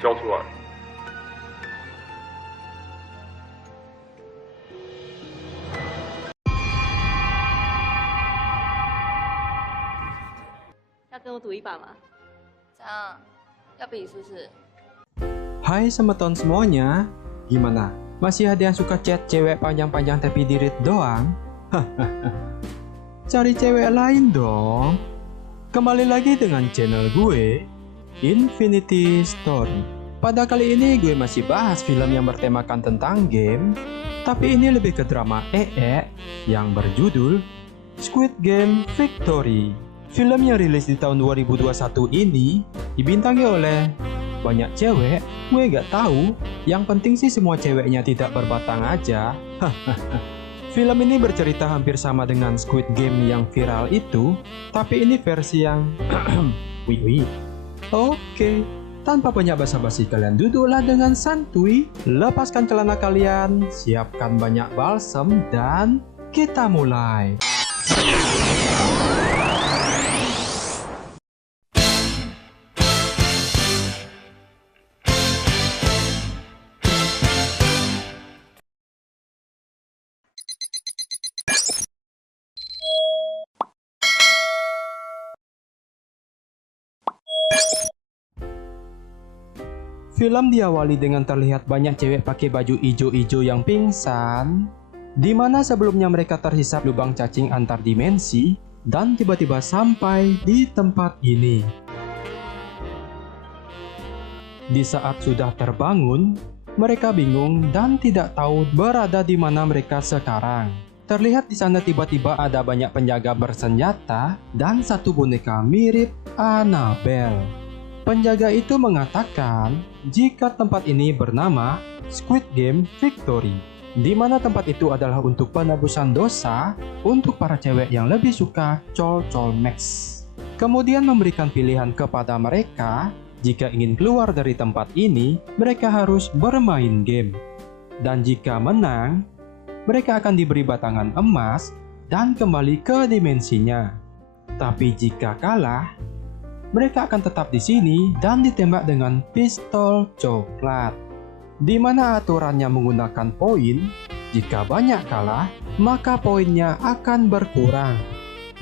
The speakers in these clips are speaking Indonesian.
交出来。要跟我赌一把吗？这样要比是不是？ Hai semeton semuanya, gimana? Masih ada yang suka chat cewek panjang-panjang tapi dirit doang? Cari cewek lain dong. Kembali lagi dengan channel gue, Infinity Story. Pada kali ini gue masih bahas film yang bertemakan tentang game, tapi ini lebih ke drama yang berjudul Squid Game Victory. Film yang rilis di tahun 2021 ini dibintangi oleh banyak cewek. Gue gak tahu, yang penting sih semua ceweknya tidak berbatang aja. Film ini bercerita hampir sama dengan Squid Game yang viral itu, tapi ini versi yang wih. Oke, tanpa banyak basa-basi kalian duduklah dengan santuy, lepaskan celana kalian, siapkan banyak balsem, dan kita mulai. Film diawali dengan terlihat banyak cewek pakai baju ijo-ijo yang pingsan, di mana sebelumnya mereka terhisap lubang cacing antar dimensi dan tiba-tiba sampai di tempat ini. Di saat sudah terbangun, mereka bingung dan tidak tahu berada di mana mereka sekarang. Terlihat di sana tiba-tiba ada banyak penjaga bersenjata dan satu boneka mirip Annabelle. Penjaga itu mengatakan jika tempat ini bernama Squid Game Victory, di mana tempat itu adalah untuk penebusan dosa untuk para cewek yang lebih suka col-col max. Kemudian memberikan pilihan kepada mereka, jika ingin keluar dari tempat ini, mereka harus bermain game. Dan jika menang, mereka akan diberi batangan emas dan kembali ke dimensinya. Tapi jika kalah, mereka akan tetap di sini dan ditembak dengan pistol coklat, di mana aturannya menggunakan poin. Jika banyak kalah, maka poinnya akan berkurang.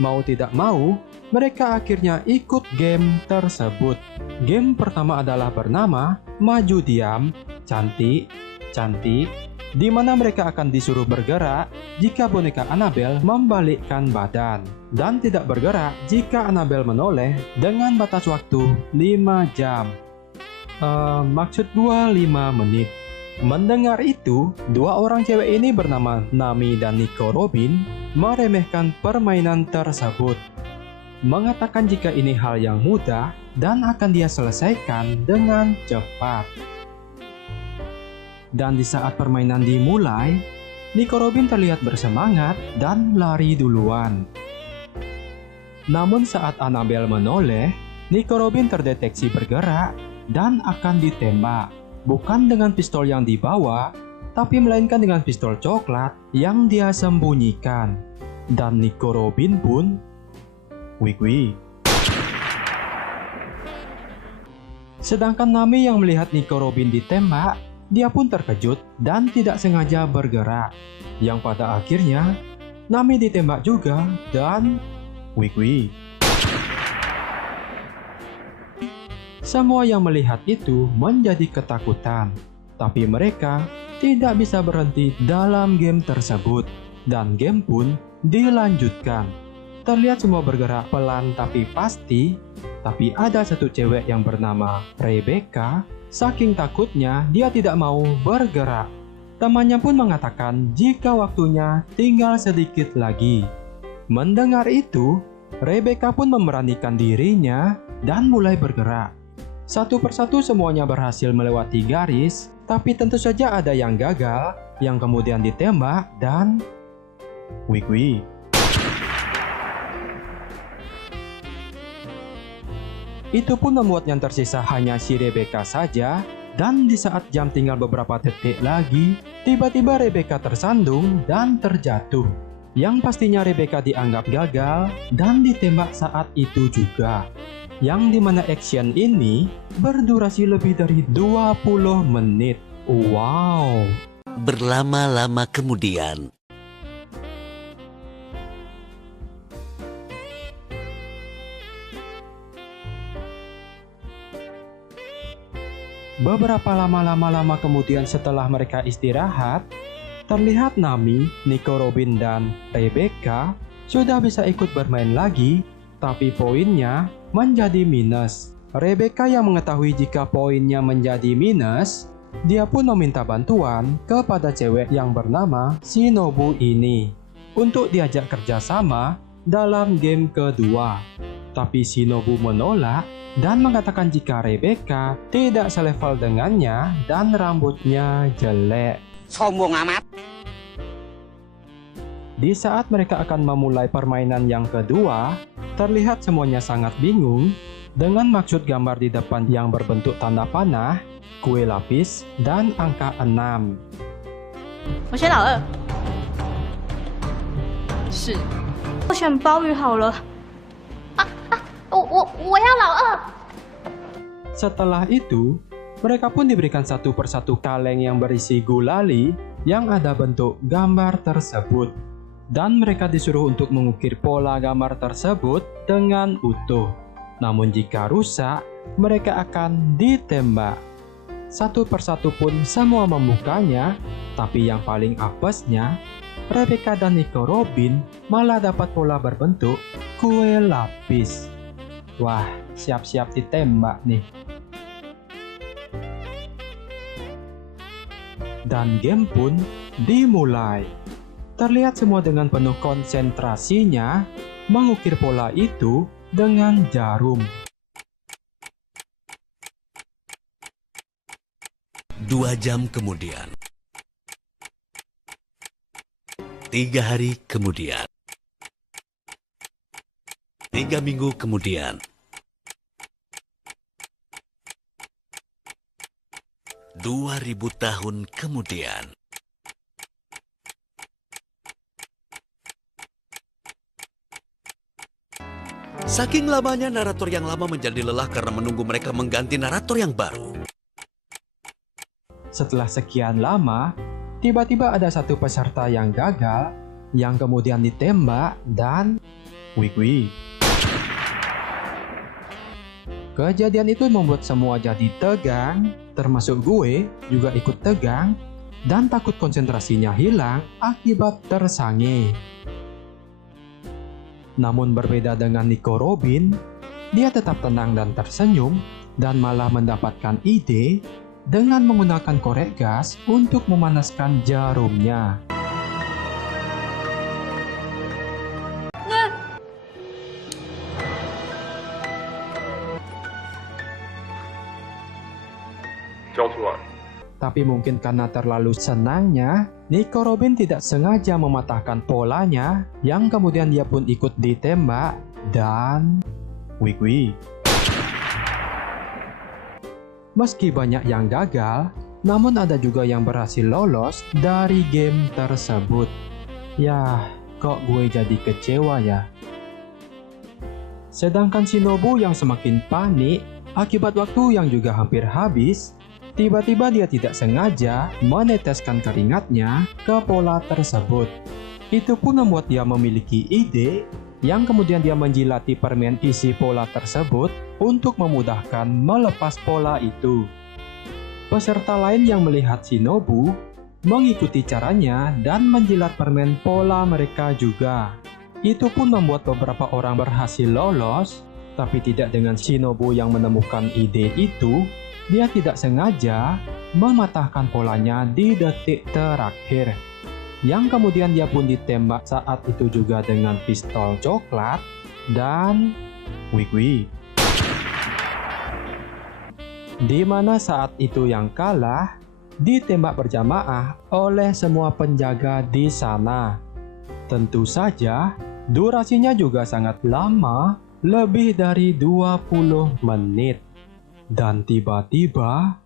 Mau tidak mau, mereka akhirnya ikut game tersebut. Game pertama adalah bernama Maju Diam, Cantik, di mana mereka akan disuruh bergerak jika boneka Annabelle membalikkan badan, dan tidak bergerak jika Annabelle menoleh dengan batas waktu 5 jam. Maksud gua 5 menit. Mendengar itu, dua orang cewek ini bernama Nami dan Nico Robin meremehkan permainan tersebut, mengatakan jika ini hal yang mudah dan akan dia selesaikan dengan cepat. Dan di saat permainan dimulai, Nico Robin terlihat bersemangat dan lari duluan. Namun saat Annabelle menoleh, Nico Robin terdeteksi bergerak dan akan ditembak. Bukan dengan pistol yang dibawa, tapi melainkan dengan pistol coklat yang dia sembunyikan. Dan Nico Robin pun wih. Sedangkan Nami yang melihat Nico Robin ditembak, dia pun terkejut dan tidak sengaja bergerak, yang pada akhirnya Nami ditembak juga dan wih. Semua yang melihat itu menjadi ketakutan, tapi mereka tidak bisa berhenti dalam game tersebut, dan game pun dilanjutkan. Terlihat semua bergerak pelan tapi pasti, tapi ada satu cewek yang bernama Rebecca. Saking takutnya, dia tidak mau bergerak. Temannya pun mengatakan jika waktunya tinggal sedikit lagi. Mendengar itu, Rebecca pun memberanikan dirinya dan mulai bergerak. Satu persatu semuanya berhasil melewati garis, tapi tentu saja ada yang gagal, yang kemudian ditembak dan wih. Itu pun membuat yang tersisa hanya si Rebecca saja, dan di saat jam tinggal beberapa detik lagi, tiba-tiba Rebecca tersandung dan terjatuh. Yang pastinya Rebecca dianggap gagal dan ditembak saat itu juga. yang dimana action ini berdurasi lebih dari 20 menit. Wow! Berlama-lama kemudian. Beberapa lama kemudian setelah mereka istirahat, terlihat Nami, Nico Robin, dan Rebecca sudah bisa ikut bermain lagi, tapi poinnya menjadi minus. Rebecca yang mengetahui jika poinnya menjadi minus, dia pun meminta bantuan kepada cewek yang bernama Shinobu ini untuk diajak kerjasama dalam game kedua. Tapi Shinobu menolak dan mengatakan jika Rebecca tidak selevel dengannya dan rambutnya jelek. Sombong amat. Di saat mereka akan memulai permainan yang kedua, terlihat semuanya sangat bingung dengan maksud gambar di depan yang berbentuk tanda panah, kue lapis, dan angka 6. 我选老二。是。我选鲍鱼好了。我要老二。 Setelah itu, mereka pun diberikan satu persatu kaleng yang berisi gulali yang ada bentuk gambar tersebut. Dan mereka disuruh untuk mengukir pola gambar tersebut dengan utuh. Namun jika rusak, mereka akan ditembak. Satu persatu pun semua membukanya, tapi yang paling apesnya, Rebecca dan Nico Robin malah dapat pola berbentuk kue lapis. Wah, siap-siap ditembak nih. Dan game pun dimulai. Terlihat semua dengan penuh konsentrasinya mengukir pola itu dengan jarum. 2 jam kemudian. 3 hari kemudian. 3 minggu kemudian. 2000 tahun kemudian. Saking lamanya narator yang lama menjadi lelah karena menunggu mereka mengganti narator yang baru. Setelah sekian lama, tiba-tiba ada satu peserta yang gagal, yang kemudian ditembak dan wih. Kejadian itu membuat semua jadi tegang, termasuk gue juga ikut tegang dan takut konsentrasinya hilang akibat tersange. Namun berbeda dengan Nico Robin, dia tetap tenang dan tersenyum dan malah mendapatkan ide dengan menggunakan korek gas untuk memanaskan jarumnya. Tapi mungkin karena terlalu senangnya, Nico Robin tidak sengaja mematahkan polanya, yang kemudian dia pun ikut ditembak dan wih. Meski banyak yang gagal, namun ada juga yang berhasil lolos dari game tersebut. Yah, kok gue jadi kecewa ya. Sedangkan Shinobu yang semakin panik akibat waktu yang juga hampir habis, tiba-tiba dia tidak sengaja meneteskan keringatnya ke pola tersebut. Itu pun membuat dia memiliki ide yang kemudian dia menjilati permen isi pola tersebut untuk memudahkan melepas pola itu. Peserta lain yang melihat Shinobu mengikuti caranya dan menjilat permen pola mereka juga. Itu pun membuat beberapa orang berhasil lolos, tapi tidak dengan Shinobu yang menemukan ide itu. Dia tidak sengaja mematahkan polanya di detik terakhir. Yang kemudian dia pun ditembak saat itu juga dengan pistol coklat dan wih. Di mana saat itu yang kalah ditembak berjamaah oleh semua penjaga di sana. Tentu saja durasinya juga sangat lama, lebih dari 20 menit. Dan tiba-tiba